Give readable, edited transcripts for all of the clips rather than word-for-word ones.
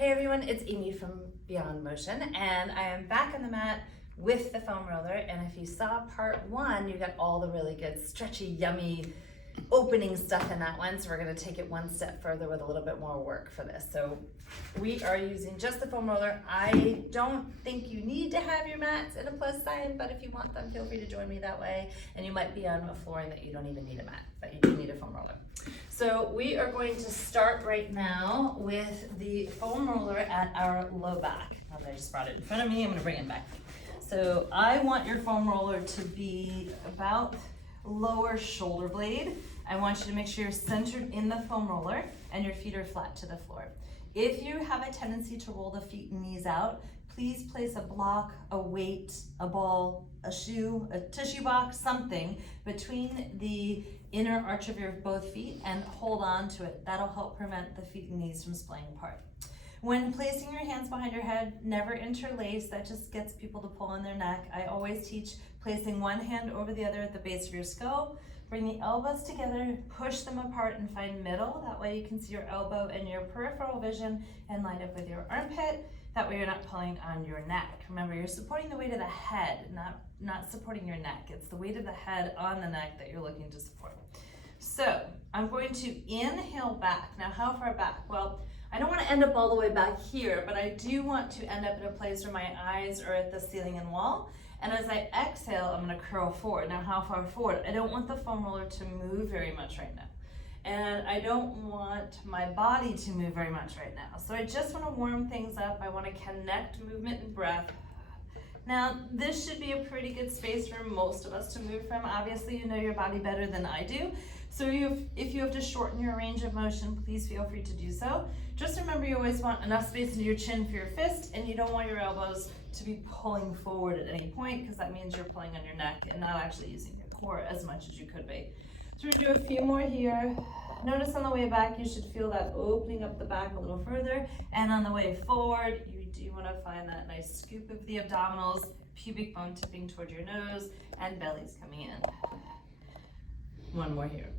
Hey everyone, it's Amy from Beyond Motion, and I am back on the mat with the foam roller. And if you saw part one, you got all the really good, stretchy, yummy opening stuff in that one. So we're going to take it one step further with a little bit more work for this. So we are using just the foam roller. I don't think you need to have your mats in a plus sign, but if you want them, feel free to join me that way. And you might be on a flooring that you don't even need a mat, but you do need a foam roller. So we are going to start right now with the foam roller at our low back. I just brought it in front of me. I'm going to bring it back. So I want your foam roller to be about lower shoulder blade. I want you to make sure you're centered in the foam roller and your feet are flat to the floor. If you have a tendency to roll the feet and knees out, please place a block, a weight, a ball, a shoe, a tissue box, something between the inner arch of your both feet and hold on to it. That'll help prevent the feet and knees from splaying apart. When placing your hands behind your head, never interlace. That just gets people to pull on their neck. I always teach placing one hand over the other at the base of your skull. Bring the elbows together, push them apart and find middle. That way you can see your elbow and your peripheral vision and line up with your armpit. That way you're not pulling on your neck. Remember, you're supporting the weight of the head, not supporting your neck. It's the weight of the head on the neck that you're looking to support. So I'm going to inhale back. Now how far back? Well, I don't want to end up all the way back here, but I do want to end up in a place where my eyes are at the ceiling and wall. And as I exhale, I'm going to curl forward. Now how far forward? I don't want the foam roller to move very much right now. And I don't want my body to move very much right now. So I just want to warm things up. I want to connect movement and breath. Now, this should be a pretty good space for most of us to move from. Obviously, you know your body better than I do. So if you have to shorten your range of motion, please feel free to do so. Just remember, you always want enough space in your chin for your fist, and you don't want your elbows to be pulling forward at any point, because that means you're pulling on your neck and not actually using your core as much as you could be. So we'll do a few more here. Notice on the way back, you should feel that opening up the back a little further. And on the way forward, you do want to find that nice scoop of the abdominals, pubic bone tipping toward your nose, and belly's coming in. One more here.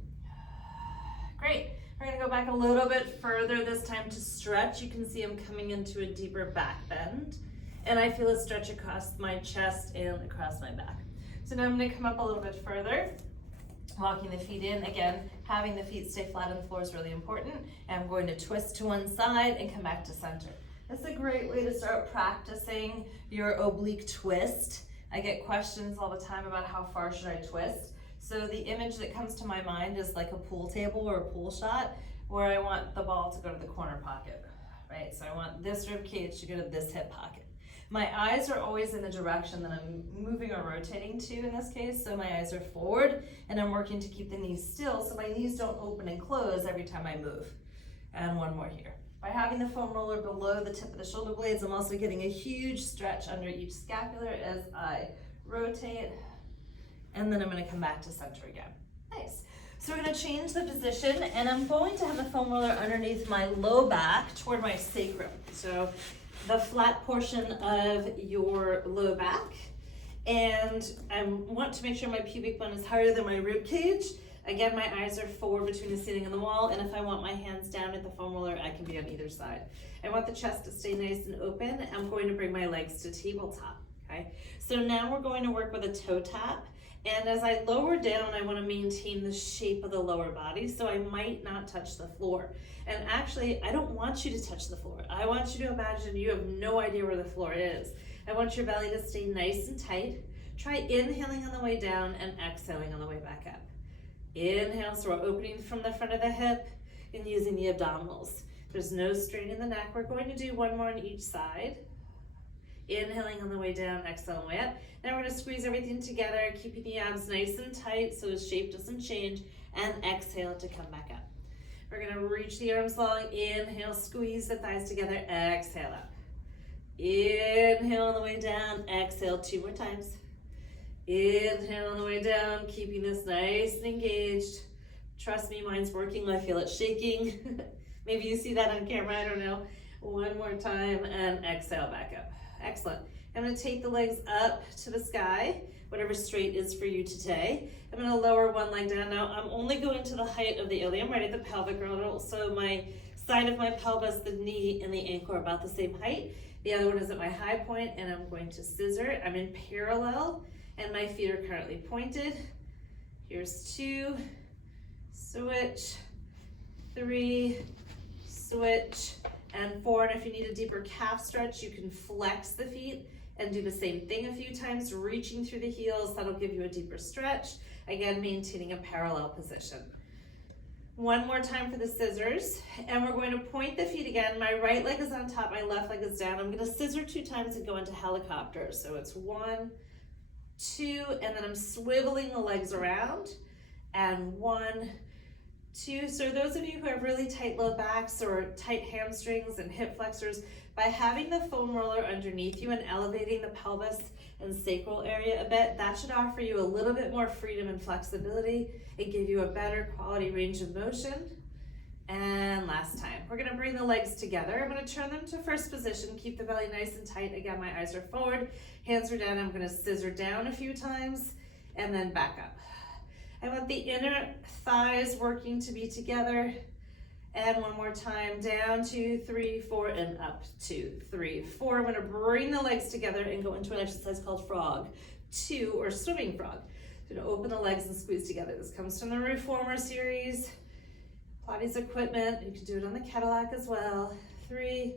Great. We're going to go back a little bit further this time to stretch. You can see I'm coming into a deeper back bend. And I feel a stretch across my chest and across my back. So now I'm going to come up a little bit further. Walking the feet in, again, having the feet stay flat on the floor is really important. And I'm going to twist to one side and come back to center. That's a great way to start practicing your oblique twist. I get questions all the time about how far should I twist. So the image that comes to my mind is like a pool table or a pool shot where I want the ball to go to the corner pocket, right? So I want this rib cage to go to this hip pocket. My eyes are always in the direction that I'm moving or rotating to in this case, so my eyes are forward, and I'm working to keep the knees still so my knees don't open and close every time I move. And one more here. By having the foam roller below the tip of the shoulder blades, I'm also getting a huge stretch under each scapular as I rotate, and then I'm going to come back to center again. Nice. So we're going to change the position, and I'm going to have the foam roller underneath my low back toward my sacrum. So the flat portion of your low back, and I want to make sure my pubic bone is higher than my rib cage. Again, my eyes are forward between the ceiling and the wall, and if I want my hands down at the foam roller, I can be on either side. I want the chest to stay nice and open. I'm going to bring my legs to tabletop, okay? So now we're going to work with a toe tap, and as I lower down, I want to maintain the shape of the lower body, so I might not touch the floor. And actually, I don't want you to touch the floor. I want you to imagine you have no idea where the floor is. I want your belly to stay nice and tight. Try inhaling on the way down and exhaling on the way back up. Inhale, so we're opening from the front of the hip and using the abdominals. There's no strain in the neck. We're going to do one more on each side. Inhaling on the way down, exhale on the way up. Now we're going to squeeze everything together, keeping the abs nice and tight so the shape doesn't change, and exhale to come back up. We're going to reach the arms long. Inhale, squeeze the thighs together, exhale up. Inhale on the way down, exhale 2 more times. Inhale on the way down, keeping this nice and engaged. Trust me, mine's working. I feel it shaking. Maybe you see that on camera, I don't know. One more time, and exhale back up. Excellent. I'm going to take the legs up to the sky, whatever straight is for you today. I'm going to lower one leg down. Now, I'm only going to the height of the ilium, right at the pelvic girdle, so my side of my pelvis, the knee and the ankle are about the same height. The other one is at my high point, and I'm going to scissor. I'm in parallel, and my feet are currently pointed. Here's 2, switch, 3, switch, and 4. And if you need a deeper calf stretch, you can flex the feet and do the same thing a few times, reaching through the heels. That'll give you a deeper stretch. Again, maintaining a parallel position. One more time for the scissors, and we're going to point the feet again. My right leg is on top, my left leg is down. I'm gonna scissor 2 times and go into helicopter. So it's 1, 2, and then I'm swiveling the legs around, and 1, 2. So those of you who have really tight low backs or tight hamstrings and hip flexors, by having the foam roller underneath you and elevating the pelvis and sacral area a bit, that should offer you a little bit more freedom and flexibility and give you a better quality range of motion. And last time, we're gonna bring the legs together. I'm gonna turn them to first position, keep the belly nice and tight. Again, my eyes are forward, hands are down. I'm gonna scissor down a few times and then back up. I want the inner thighs working to be together. And one more time, down, 2, 3, 4, and up, 2, 3, 4. I'm gonna bring the legs together and go into an exercise called frog 2, or swimming frog. So to open the legs and squeeze together. This comes from the Reformer series, Pilates equipment. You can do it on the Cadillac as well. 3,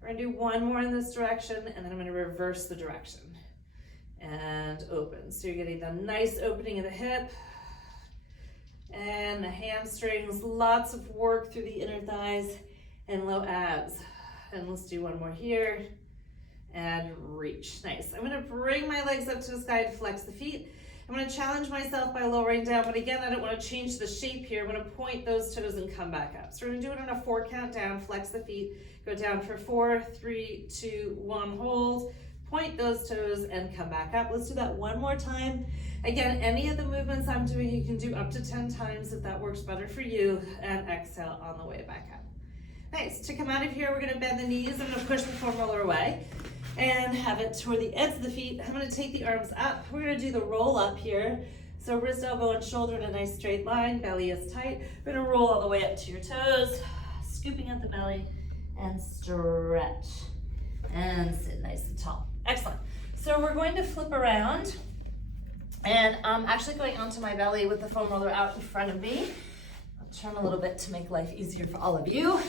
we're gonna do 1 more in this direction, and then I'm gonna reverse the direction. And open, so you're getting the nice opening of the hip, and the hamstrings, lots of work through the inner thighs and low abs. And let's do 1 more here, and reach, nice. I'm gonna bring my legs up to the sky and flex the feet. I'm gonna challenge myself by lowering down, but again, I don't wanna change the shape here. I'm gonna point those toes and come back up. So we're gonna do it on a 4 count down, flex the feet, go down for 4, 3, 2, 1, hold, point those toes and come back up. Let's do that 1 more time. Again, any of the movements I'm doing, you can do up to 10 times if that works better for you, and exhale on the way back up. Nice, to come out of here, we're gonna bend the knees. I'm gonna push the foam roller away and have it toward the ends of the feet. I'm gonna take the arms up. We're gonna do the roll up here. So wrist, elbow, and shoulder in a nice straight line, belly is tight. We're gonna roll all the way up to your toes, scooping at the belly, and stretch, and sit nice and tall. Excellent. So we're going to flip around, and I'm actually going onto my belly with the foam roller out in front of me. I'll turn a little bit to make life easier for all of you.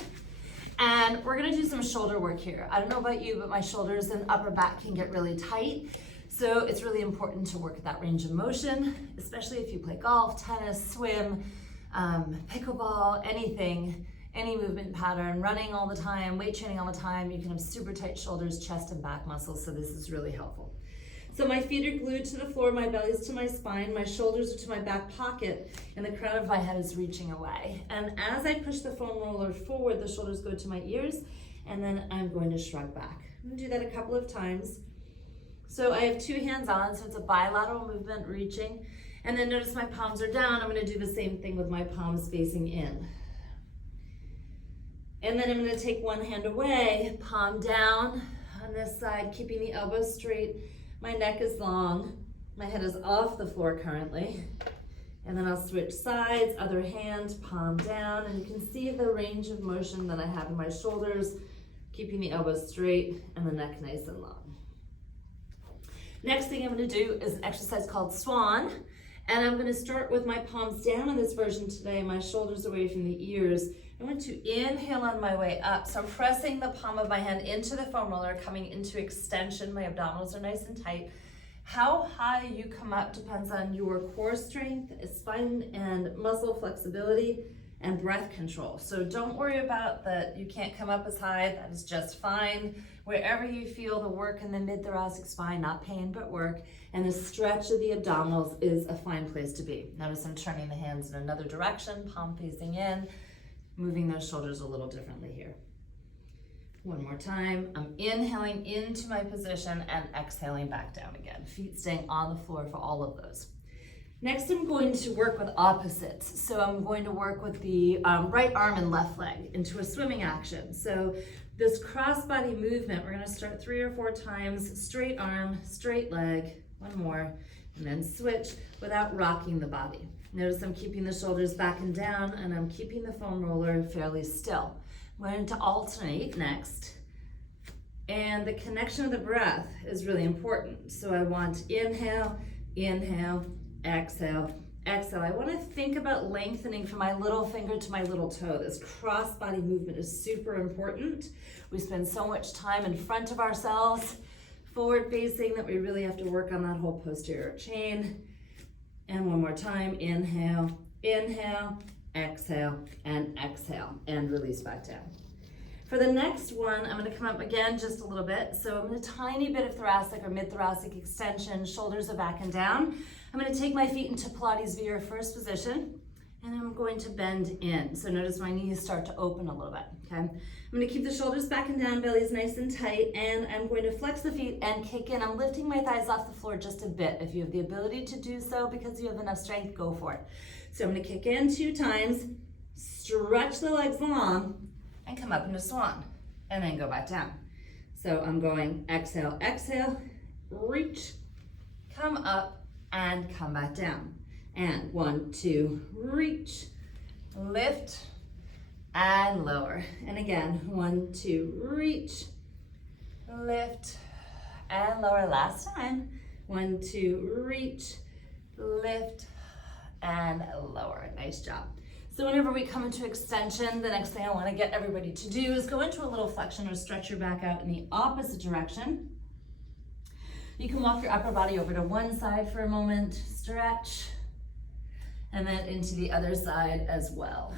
And we're gonna do some shoulder work here. I don't know about you, but my shoulders and upper back can get really tight. So it's really important to work at that range of motion, especially if you play golf, tennis, swim, pickleball, anything, any movement pattern, running all the time, weight training all the time. You can have super tight shoulders, chest and back muscles, so this is really helpful. So my feet are glued to the floor, my belly's to my spine, my shoulders are to my back pocket, and the crown of my head is reaching away. And as I push the foam roller forward, the shoulders go to my ears, and then I'm going to shrug back. I'm gonna do that a couple of times. So I have 2 hands on, so it's a bilateral movement, reaching. And then notice my palms are down. I'm gonna do the same thing with my palms facing in. And then I'm gonna take 1 hand away, palm down on this side, keeping the elbows straight. My neck is long, my head is off the floor currently. And then I'll switch sides, other hand, palm down, and you can see the range of motion that I have in my shoulders, keeping the elbows straight and the neck nice and long. Next thing I'm gonna do is an exercise called Swan, and I'm gonna start with my palms down in this version today, my shoulders away from the ears. I'm going to inhale on my way up. So I'm pressing the palm of my hand into the foam roller, coming into extension. My abdominals are nice and tight. How high you come up depends on your core strength, spine and muscle flexibility, and breath control. So don't worry about that you can't come up as high. That is just fine. Wherever you feel the work in the mid-thoracic spine, not pain, but work, and the stretch of the abdominals is a fine place to be. Notice I'm turning the hands in another direction, palm facing in, moving those shoulders a little differently here. 1 more time. I'm inhaling into my position and exhaling back down again. Feet staying on the floor for all of those. Next, I'm going to work with opposites. So I'm going to work with the right arm and left leg into a swimming action. So this crossbody movement, we're gonna start 3 or 4 times, straight arm, straight leg, 1 more, and then switch without rocking the body. Notice I'm keeping the shoulders back and down, and I'm keeping the foam roller fairly still. I'm going to alternate next. And the connection of the breath is really important. So I want inhale, inhale, exhale, exhale. I want to think about lengthening from my little finger to my little toe. This cross-body movement is super important. We spend so much time in front of ourselves, forward facing, that we really have to work on that whole posterior chain. And one more time, inhale, inhale, exhale, and exhale, and release back down. For the next one, I'm going to come up again just a little bit. So I'm going to tiny bit of thoracic or mid-thoracic extension, shoulders are back and down. I'm going to take my feet into Pilates V or first position, and I'm going to bend in. So notice my knees start to open a little bit, okay? I'm going to keep the shoulders back and down, belly's nice and tight, and I'm going to flex the feet and kick in. I'm lifting my thighs off the floor just a bit. If you have the ability to do so because you have enough strength, go for it. So I'm going to kick in 2 times, stretch the legs long, and come up into swan, and then go back down. So I'm going exhale, exhale, reach, come up, and come back down. And 1, 2, reach, lift, and lower. And again, 1, 2, reach, lift, and lower. Last time. 1, 2, reach, lift, and lower. Nice job. So whenever we come into extension, the next thing I want to get everybody to do is go into a little flexion or stretch your back out in the opposite direction. You can walk your upper body over to one side for a moment, stretch, and then into the other side as well.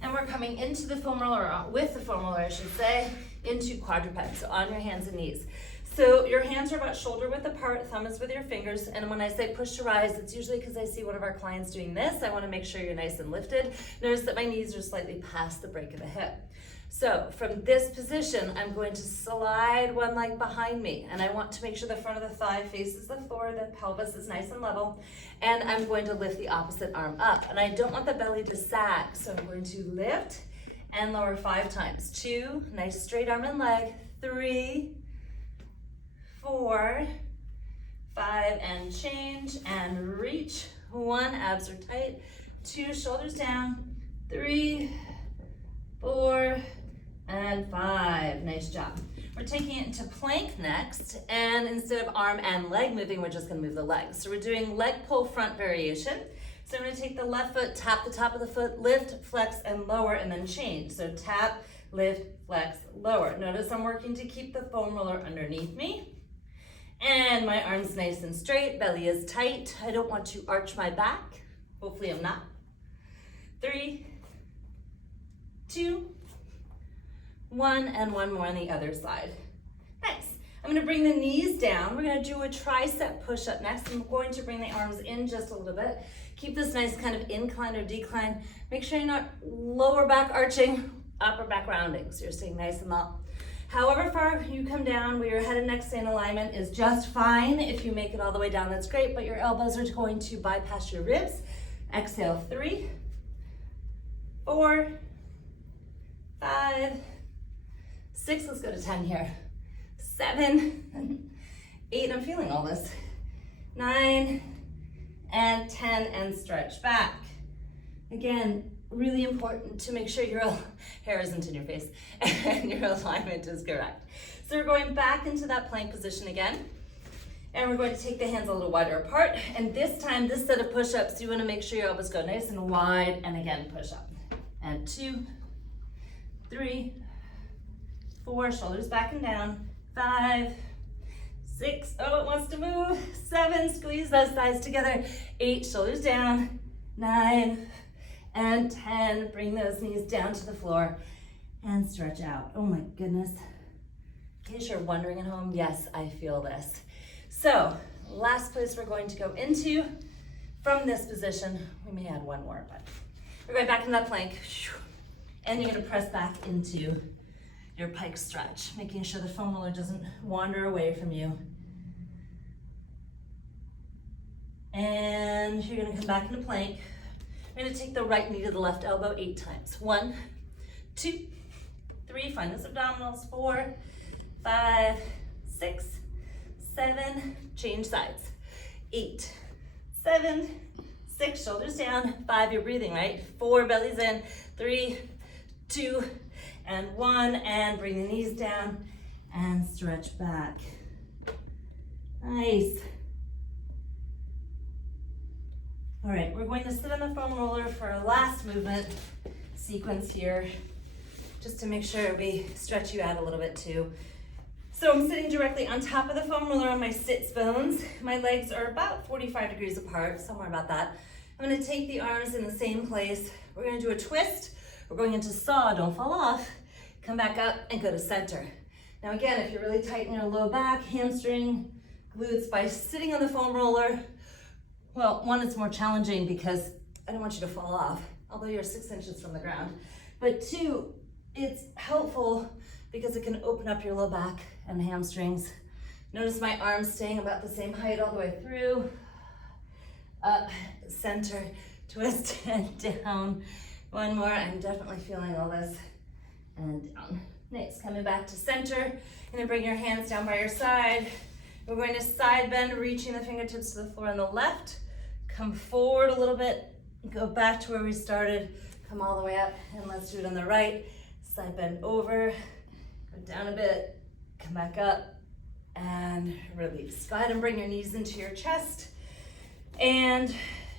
And we're coming into the foam roller, or with the foam roller I should say, into quadruped, so on your hands and knees. So your hands are about shoulder width apart, thumb is with your fingers, and when I say push to rise, it's usually because I see one of our clients doing this. I want to make sure you're nice and lifted. Notice that my knees are slightly past the break of the hip. So from this position, I'm going to slide one leg behind me, and I want to make sure the front of the thigh faces the floor, the pelvis is nice and level, and I'm going to lift the opposite arm up. And I don't want the belly to sag, so I'm going to lift and lower 5 times. 2, nice straight arm and leg, 3, 4, 5, and change, and reach. 1, abs are tight. 2, shoulders down. 3, 4, and 5. Nice job. We're taking it into plank next, and instead of arm and leg moving, we're just gonna move the legs. So we're doing leg pull front variation. So I'm gonna take the left foot, tap the top of the foot, lift, flex, and lower, and then change. So tap, lift, flex, lower. Notice I'm working to keep the foam roller underneath me. And my arms nice and straight, belly is tight. I don't want to arch my back. Hopefully I'm not. 3, 2, 1, and one more on the other side. Nice. I'm gonna bring the knees down. We're gonna do a tricep push-up next. I'm going to bring the arms in just a little bit. Keep this nice kind of incline or decline. Make sure you're not lower back arching, upper back rounding. So you're staying nice and up. However far you come down where your head and neck stay in alignment is just fine. If you make it all the way down, that's great, but your elbows are going to bypass your ribs. Exhale, 3, 4, 5, 6, let's go to 10 here. 7, 8, I'm feeling all this. 9, and 10, and stretch back. Again, really important to make sure your hair isn't in your face and your alignment is correct. So we're going back into that plank position again, and we're going to take the hands a little wider apart. And this time, this set of push-ups, you want to make sure your elbows go nice and wide, and again, push up. And 2, 3, 4, shoulders back and down, 5, 6, oh, it wants to move, 7, squeeze those thighs together, 8, shoulders down, 9, and 10, bring those knees down to the floor and stretch out. Oh my goodness. In case you're wondering at home, yes, I feel this. So, last place we're going to go into from this position, we may add one more, but we're going back into that plank, and you're gonna press back into your pike stretch, making sure the foam roller doesn't wander away from you. And you're gonna come back into plank. We're gonna take the right knee to the left elbow 8 times. 1, 2, 3, find those abdominals, 4, 5, 6, 7, change sides. 8, 7, 6, shoulders down. 5, you're breathing, right? 4, bellies in. 3, 2, and 1, and bring the knees down and stretch back. Nice. All right, we're going to sit on the foam roller for our last movement sequence here, just to make sure we stretch you out a little bit too. So I'm sitting directly on top of the foam roller on my sits bones. My legs are about 45 degrees apart, somewhere about that. I'm gonna take the arms in the same place. We're gonna do a twist. We're going into saw, don't fall off. Come back up and go to center. Now again, if you're really tight in your low back, hamstring, glutes, by sitting on the foam roller, well, one, it's more challenging because I don't want you to fall off, although you're 6 inches from the ground. But 2, it's helpful because it can open up your low back and hamstrings. Notice my arms staying about the same height all the way through. Up, center, twist, and down. One more, I'm definitely feeling all this. And down. Next, coming back to center. And then bring your hands down by your side. We're going to side bend, reaching the fingertips to the floor on the left. Come forward a little bit, go back to where we started. Come all the way up, and let's do it on the right. Side bend over, go down a bit, come back up, and release. Go ahead and bring your knees into your chest. And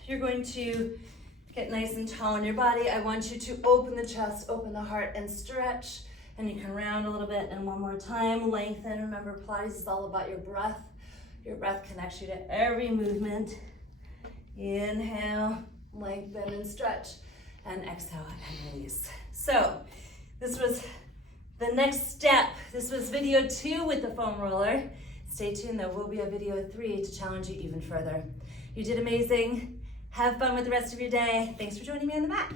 you're going to get nice and tall in your body. I want you to open the chest, open the heart, and stretch. And you can round a little bit. And one more time, lengthen. Remember, Pilates is all about your breath. Your breath connects you to every movement. Inhale, lengthen and stretch. And exhale and release. So this was the next step. This was video 2 with the foam roller. Stay tuned, there will be a video 3 to challenge you even further. You did amazing. Have fun with the rest of your day. Thanks for joining me on the mat.